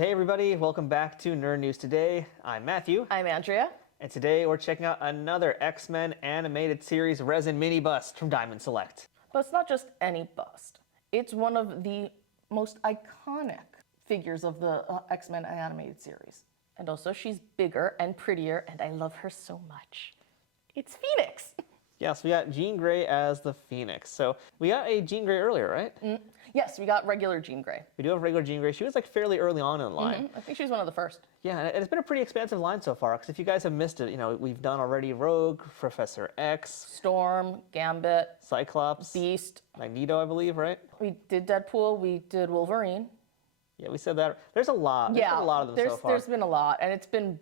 Hey everybody, welcome back to Nerd News Today. I'm Matthew, I'm Andrea. and today we're checking out another X-Men animated series resin mini bust from Diamond Select. But it's not just any bust. It's one of the most iconic figures of the X-Men animated series. And also she's bigger and prettier, and I love her so much. It's Phoenix. Yes, we got Jean Grey as the Phoenix. So we got a Jean Grey earlier, right? Yes, we got regular Jean Grey. We do have regular Jean Grey. She was like fairly early on in the line. I think she's one of the first. Yeah, and it's been a pretty expansive line so far, because if you guys have missed it, we've done already Rogue, Professor X, Storm, Gambit, Cyclops, Beast. Magneto, I believe, right? We did Deadpool, we did Wolverine. Yeah, we said that. There's a lot. There's been a lot of them so far. There's been a lot, and it's been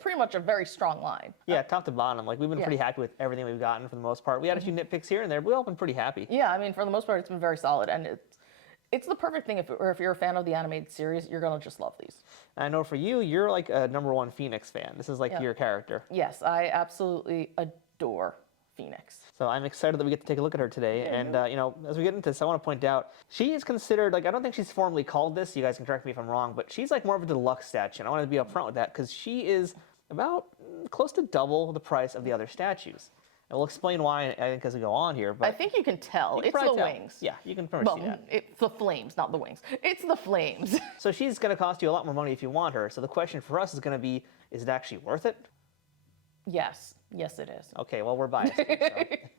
pretty much a very strong line. Yeah, top to bottom. Like, we've been pretty happy with everything we've gotten for the most part. We had a few nitpicks here and there, but we've all been pretty happy. Yeah, I mean, for the most part, it's been very solid, and it's the perfect thing if you're a fan of the animated series, you're gonna just love these. I know for you, you're like a #1 Phoenix fan. This is like your character. Yes, I absolutely adore Phoenix. So I'm excited that we get to take a look at her today. And, as we get into this, I want to point out, she is considered, like, I don't think she's formally called this. You guys can correct me if I'm wrong, but she's like more of a deluxe statue. And I want to be upfront with that because she is about close to double the price of the other statues. And we'll explain why, I think, as we go on here. But I think you can tell. It's probably the tell. wings. Yeah, you can pretty much see that. It's the flames, not the wings. It's the flames. So she's going to cost you a lot more money if you want her. So the question for us is going to be, is it actually worth it? Yes. Yes, it is. Okay, well, we're biased. So.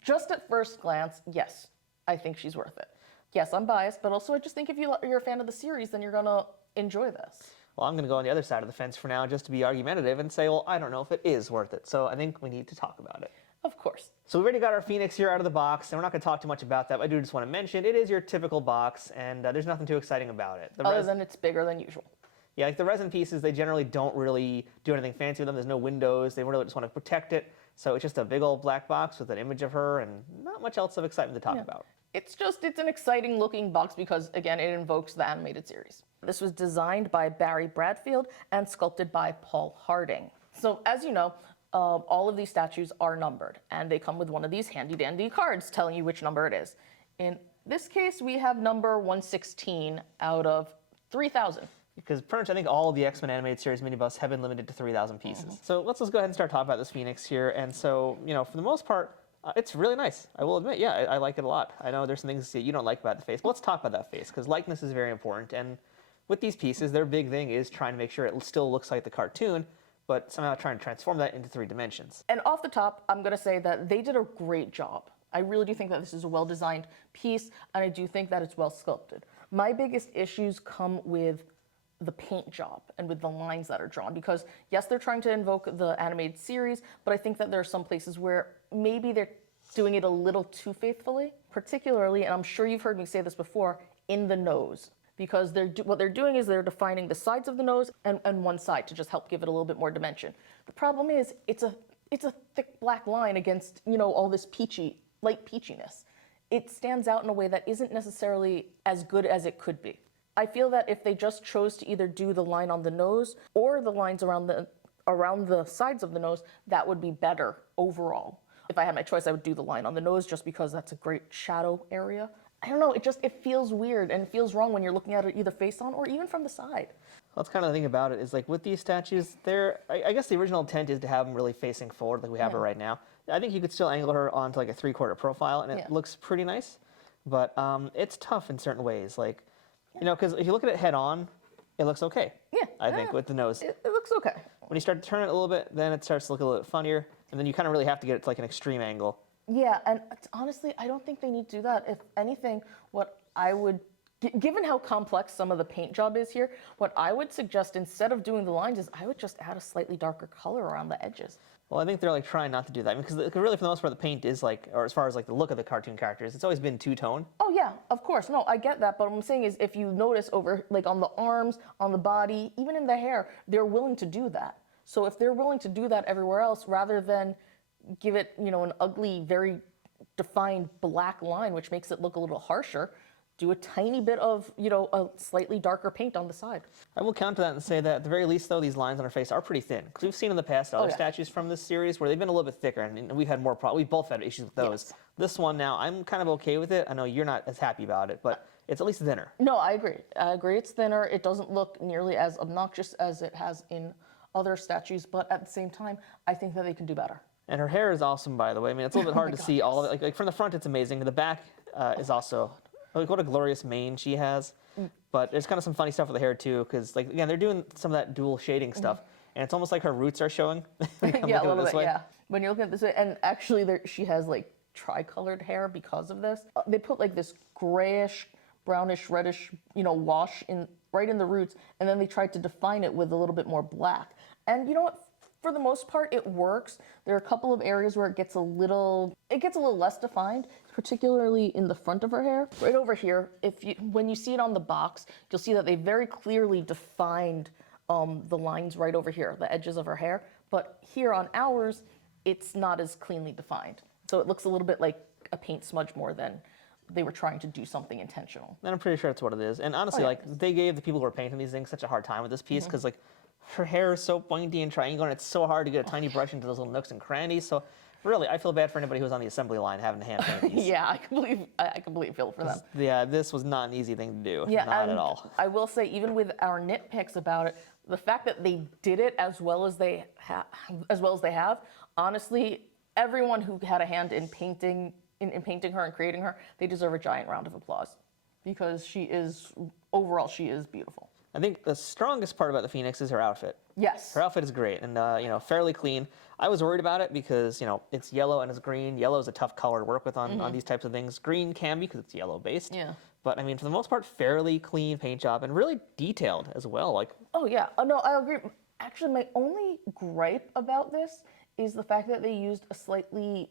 Just at first glance, yes, I think she's worth it. Yes, I'm biased, but also I just think if you're a fan of the series, then you're going to enjoy this. Well, I'm going to go on the other side of the fence for now just to be argumentative and say, well, I don't know if it is worth it. So I think we need to talk about it. Of course. So we've already got our Phoenix here out of the box, and we're not going to talk too much about that. But I do just want to mention it is your typical box, and there's nothing too exciting about it. Other than it's bigger than usual. Yeah, like the resin pieces, they generally don't really do anything fancy with them. There's no windows. They really just want to protect it. So it's just a big old black box with an image of her and not much else of excitement to talk about. It's an exciting looking box because, again, it invokes the animated series. This was designed by Barry Bradfield and sculpted by Paul Harding. So, as you know, all of these statues are numbered, and they come with one of these handy-dandy cards telling you which number it is. In this case, we have number 116 out of 3,000. Because pretty much I think all of the X-Men animated series mini busts have been limited to 3,000 pieces. So let's go ahead and start talking about this Phoenix here. And so, for the most part, it's really nice. I will admit, I like it a lot. I know there's some things that you don't like about the face, but let's talk about that face, because likeness is very important. And with these pieces, their big thing is trying to make sure it still looks like the cartoon, but somehow trying to transform that into 3 dimensions. And off the top, I'm going to say that they did a great job. I really do think that this is a well-designed piece, and I do think that it's well sculpted. My biggest issues come with the paint job and with the lines that are drawn, because yes, they're trying to invoke the animated series, but I think that there are some places where maybe they're doing it a little too faithfully, particularly, and I'm sure you've heard me say this before, in the nose, because what they're doing is they're defining the sides of the nose and one side to just help give it a little bit more dimension. The problem is it's a thick black line against all this light peachiness. It stands out in a way that isn't necessarily as good as it could be. I feel that if they just chose to either do the line on the nose or the lines around the sides of the nose, that would be better overall. If I had my choice, I would do the line on the nose just because that's a great shadow area. I don't know, it feels weird and it feels wrong when you're looking at it either face on or even from the side. Well, that's kind of the thing about it is, like, with these statues, I guess the original intent is to have them really facing forward like we have her right now. I think you could still angle her onto like a 3/4 profile and it looks pretty nice, but it's tough in certain ways. Like, because if you look at it head on, it looks okay. Yeah. I think with the nose. It looks okay. When you start to turn it a little bit, then it starts to look a little bit funnier, and then you kind of really have to get it to like an extreme angle. Yeah, and honestly, I don't think they need to do that. If anything, what I would, given how complex some of the paint job is here, what I would suggest instead of doing the lines is I would just add a slightly darker color around the edges. Well, I think they're like trying not to do that because really, for the most part, the paint is like, or as far as like the look of the cartoon characters, it's always been two-tone. Oh yeah, of course. No, I get that. But what I'm saying is, if you notice over, like on the arms, on the body, even in the hair, they're willing to do that. So if they're willing to do that everywhere else, rather than give it, an ugly, very defined black line, which makes it look a little harsher, do a tiny bit of, a slightly darker paint on the side. I will counter that and say that at the very least, though, these lines on her face are pretty thin. Because we've seen in the past other yeah. statues from this series where they've been a little bit thicker, and we've had more problems. We've both had issues with those. Yes. This one now, I'm kind of okay with it. I know you're not as happy about it, but it's at least thinner. No, I agree. I agree it's thinner. It doesn't look nearly as obnoxious as it has in other statues, but at the same time, I think that they can do better. And her hair is awesome, by the way. I mean, it's a little bit hard to God, see all of it. Like from the front, it's amazing. The back is also, like, what a glorious mane she has. But there's kind of some funny stuff with the hair, too, because, like, again, they're doing some of that dual shading stuff. And it's almost like her roots are showing. When you come Yeah, a look at it little this bit, way. yeah. When you're looking at this way, and actually she has like tri-colored hair because of this. They put like this grayish, brownish, reddish, wash right in the roots, and then they tried to define it with a little bit more black. And you know what? For the most part, it works. There are a couple of areas where it gets a little less defined, particularly in the front of her hair. Right over here, when you see it on the box, you'll see that they very clearly defined the lines right over here, the edges of her hair. But here on ours, it's not as cleanly defined. So it looks a little bit like a paint smudge more than they were trying to do something intentional. And I'm pretty sure that's what it is. And honestly, yeah. like, they gave the people who are painting these things such a hard time with this piece because, like, her hair is so pointy and triangular, and it's so hard to get a tiny brush into those little nooks and crannies. So, really, I feel bad for anybody who's on the assembly line having to hand paint these. Yeah, I completely feel for them. Yeah, this was not an easy thing to do. Yeah, not and at all. I will say, even with our nitpicks about it, the fact that they did it as well as they have, honestly, everyone who had a hand in painting her and creating her, they deserve a giant round of applause because overall she is beautiful. I think the strongest part about the Phoenix is her outfit. Yes. Her outfit is great and fairly clean. I was worried about it because it's yellow and it's green. Yellow is a tough color to work with on these types of things. Green can be because it's yellow based. Yeah. But I mean, for the most part, fairly clean paint job and really detailed as well. Like, Oh yeah. No, I agree. Actually, my only gripe about this is the fact that they used a slightly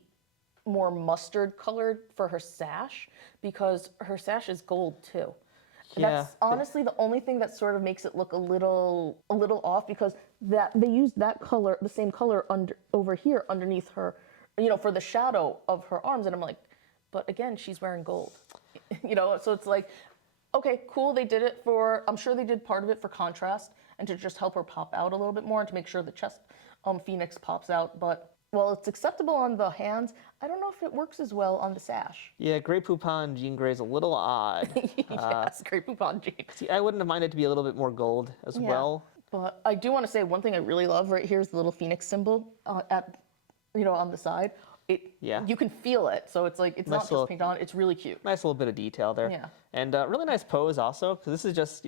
more mustard colored for her sash because her sash is gold too. Yeah, That's honestly the only thing that sort of makes it look a little off because that they used that color, the same color over here underneath her, for the shadow of her arms, and I'm like, but again, she's wearing gold, so it's like, okay, cool, they did it I'm sure they did part of it for contrast and to just help her pop out a little bit more and to make sure the chest Phoenix pops out, but while it's acceptable on the hands, I don't know if it works as well on the sash. yeah, Grey Poupon Jean Grey is a little odd. Yes, Grey Poupon Jean. See, I wouldn't have minded to be a little bit more gold as well. But I do want to say one thing I really love right here is the little Phoenix symbol on the side. Yeah. You can feel it, so it's like it's Nice not little- just paint on. It's really cute. Nice little bit of detail there. Yeah. And really nice pose also, because this is just,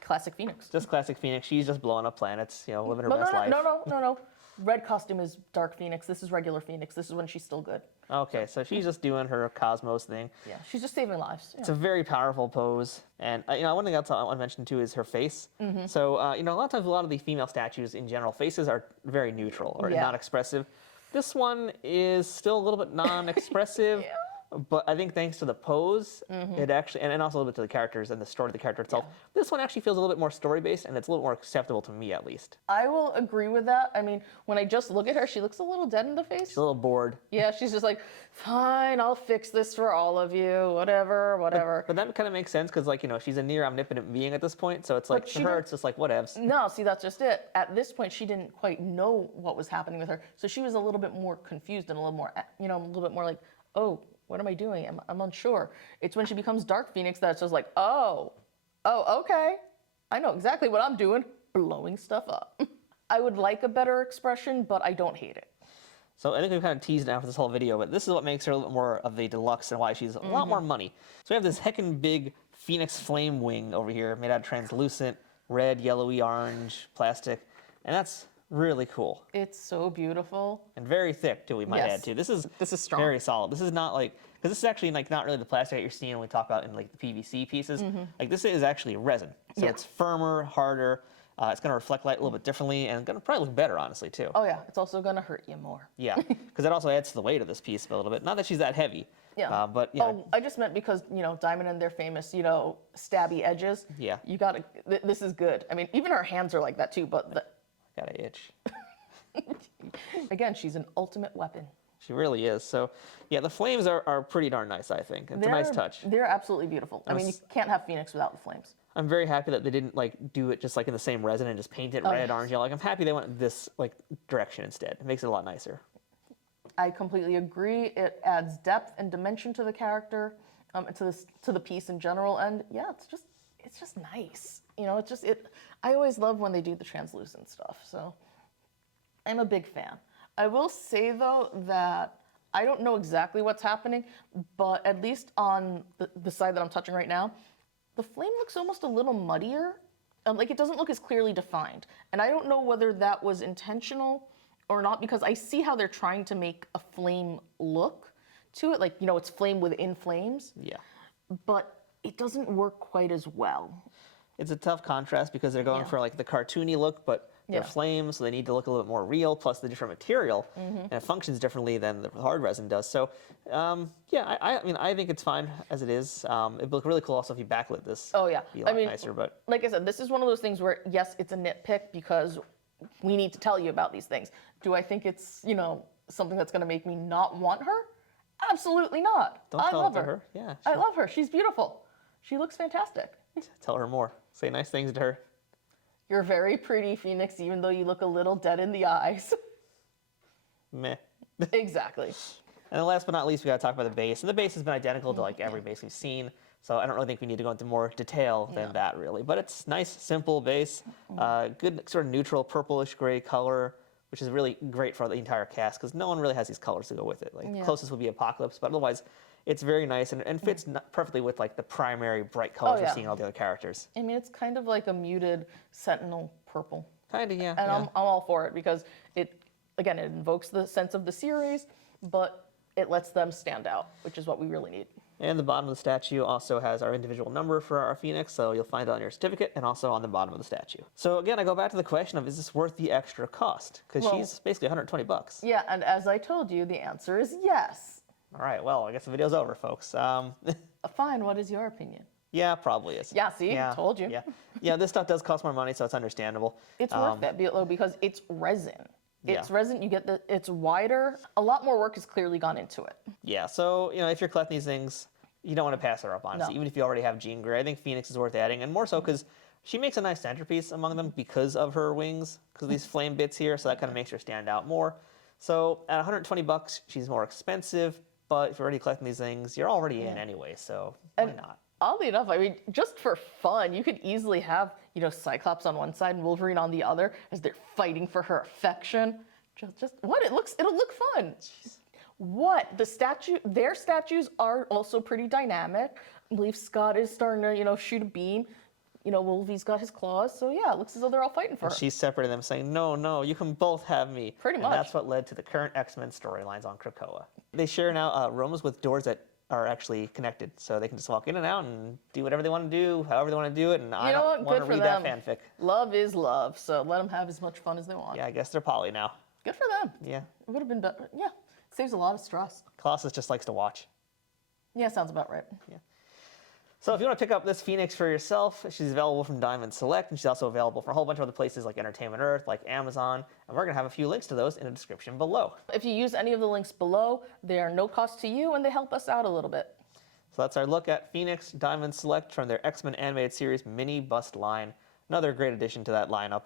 Classic Phoenix. just classic Phoenix. She's just blowing up planets, living her But best life. no. Red costume is Dark Phoenix. This is regular Phoenix. This is when she's still good. Okay, so she's just doing her cosmos thing. Yeah, she's just saving lives. Yeah. It's a very powerful pose. And, one thing else I want to mention, too, is her face. Mm-hmm. So, a lot of times, a lot of the female statues in general, faces are very neutral or Yeah. not expressive. This one is still a little bit non-expressive. Yeah. But I think thanks to the pose, it actually, and also a little bit to the characters and the story of the character itself, this one actually feels a little bit more story-based, and it's a little more acceptable to me, at least. I will agree with that. I mean, when I just look at her, she looks a little dead in the face. She's a little bored. Yeah, she's just like, fine, I'll fix this for all of you, whatever. But that kind of makes sense, because, she's a near omnipotent being at this point, so it's like, But for she her, don't- it's just like, whatevs. No, see, that's just it. At this point, she didn't quite know what was happening with her, so she was a little bit more confused and a little more, a little bit more like, oh, what am I doing? I'm unsure. It's when she becomes Dark Phoenix that it's just like, oh, okay. I know exactly what I'm doing, blowing stuff up. I would like a better expression, but I don't hate it. So I think we've kind of teased now for this whole video, but this is what makes her a little bit more of the deluxe and why she's a lot more money. So we have this heckin' big Phoenix flame wing over here made out of translucent red, yellowy, orange plastic, and that's really cool. It's so beautiful. And very thick, too, we might Yes. add, too. This is strong. very solid. This is not like, because this is actually not really the plastic that you're seeing when we talk about in the PVC pieces. Like this is actually resin. So Yeah. it's firmer, harder. It's going to reflect light a little bit differently and going to probably look better, honestly, too. Oh yeah, it's also gonna hurt you more. Yeah, because that also adds to the weight of this piece a little bit. Not that she's that heavy. Yeah. But, Oh, I just meant because, Diamond and their famous, stabby edges. Yeah. You gotta, this is good. I mean, even her hands are like that too, but got an itch. again, she's an ultimate weapon. She really is. So, yeah, the flames are pretty darn nice, I think. It's a nice touch. They're absolutely beautiful. I mean, you can't have Phoenix without the flames. I'm very happy that they didn't like do it just like in the same resin and just paint it red, yes. orange, yellow. Like I'm happy they went this like direction instead. It makes it a lot nicer. I completely agree. It adds depth and dimension to the character, to the piece in general, and yeah, it's just nice. You know, it's just it. I always love when they do the translucent stuff, so I'm a big fan. I will say though that I don't know exactly what's happening, but at least on the side that I'm touching right now, the flame looks almost a little muddier. Like it doesn't look as clearly defined, and I don't know whether that was intentional or not, because I see how they're trying to make a flame look to it, like, you know, it's flame within flames, Yeah. but it doesn't work quite as well. It's a tough contrast because they're going Yeah. for like the cartoony look, but they're Yeah. flames, so they need to look a little bit more real, plus the different material, and it functions differently than the hard resin does. So, yeah, I mean, I think it's fine as it is. It'd look really cool also if you backlit this. Oh yeah, Be a lot nicer, but like I said, this is one of those things where, yes, it's a nitpick because we need to tell you about these things. Do I think it's, you know, something that's gonna make me not want her? Absolutely not. don't I tell love it to her. her. Yeah, I love her. She's beautiful. She looks fantastic. tell her more. Say nice things to her. You're very pretty, Phoenix, even though you look a little dead in the eyes. Meh. Exactly. And then last but not least, we got to talk about the base. And the base has been identical to like every base we've seen. So I don't really think we need to go into more detail than that, really. But it's nice, simple base, good sort of neutral purplish gray color, which is really great for the entire cast because no one really has these colors to go with it. Like Yeah. closest would be Apocalypse, but otherwise it's very nice and fits perfectly with like the primary bright colors we're yeah. seeing in all the other characters. I mean, it's kind of like a muted sentinel purple. Kind of, yeah. And yeah. I'm all for it because it invokes the sense of the series, but it lets them stand out, which is what we really need. And the bottom of the statue also has our individual number for our Phoenix, so you'll find it on your certificate and also on the bottom of the statue. So again, I go back to the question of, is this worth the extra cost? Because Well- she's basically 120 bucks. Yeah, and as I told you, the answer is yes. All right, well, I guess the video's over, folks. Fine, what is your opinion? Yeah, probably is. Yeah, see? Told you. Yeah, this stuff does cost more money, so it's understandable. It's worth it, though, because it's resin. It's Yeah. resin, it's wider. A lot more work has clearly gone into it. Yeah, so, you know, if you're collecting these things, you don't want to pass her up, honestly. No. Even if you already have Jean Grey, I think Phoenix is worth adding, and more so because she makes a nice centerpiece among them because of her wings, because of these flame bits here, so that kind of makes her stand out more. So at 120 bucks, she's more expensive, but if you're already collecting these things, you're already in anyway, so why not? Oddly enough, I mean, just for fun, you could easily have, you know, Cyclops on one side and Wolverine on the other as they're fighting for her affection. Just what? It'll look fun. What? Their statues are also pretty dynamic. I believe Scott is starting to, you know, shoot a beam. You know, Wolvie's got his claws, so yeah, it looks as though they're all fighting for her. She's separating them, saying, no, no, you can both have me. Pretty And much. that's what led to the current X-Men storylines on Krakoa. They share now rooms with doors that are actually connected, so they can just walk in and out and do whatever they want to do, however they want to do it, and I You know don't what? want Good to for read them. that fanfic. Love is love, so let them have as much fun as they want. Yeah, I guess they're poly now. Good for them. Yeah. It would have been better. Yeah, saves a lot of stress. Colossus just likes to watch. Yeah, sounds about right. So if you want to pick up this Phoenix for yourself, she's available from Diamond Select, and she's also available from a whole bunch of other places like Entertainment Earth, like Amazon, and we're going to have a few links to those in the description below. If you use any of the links below, they are no cost to you and they help us out a little bit. So that's our look at Phoenix Diamond Select from their X-Men animated series mini bust line. Another great addition to that lineup.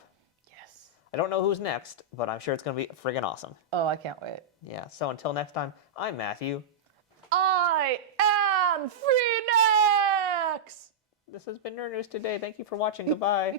Yes. I don't know who's next, but I'm sure it's going to be friggin' awesome. Oh, I can't wait. Yeah, so until next time, I'm Matthew. I am Phoenix! This has been Nerd News Today. Thank you for watching. Goodbye.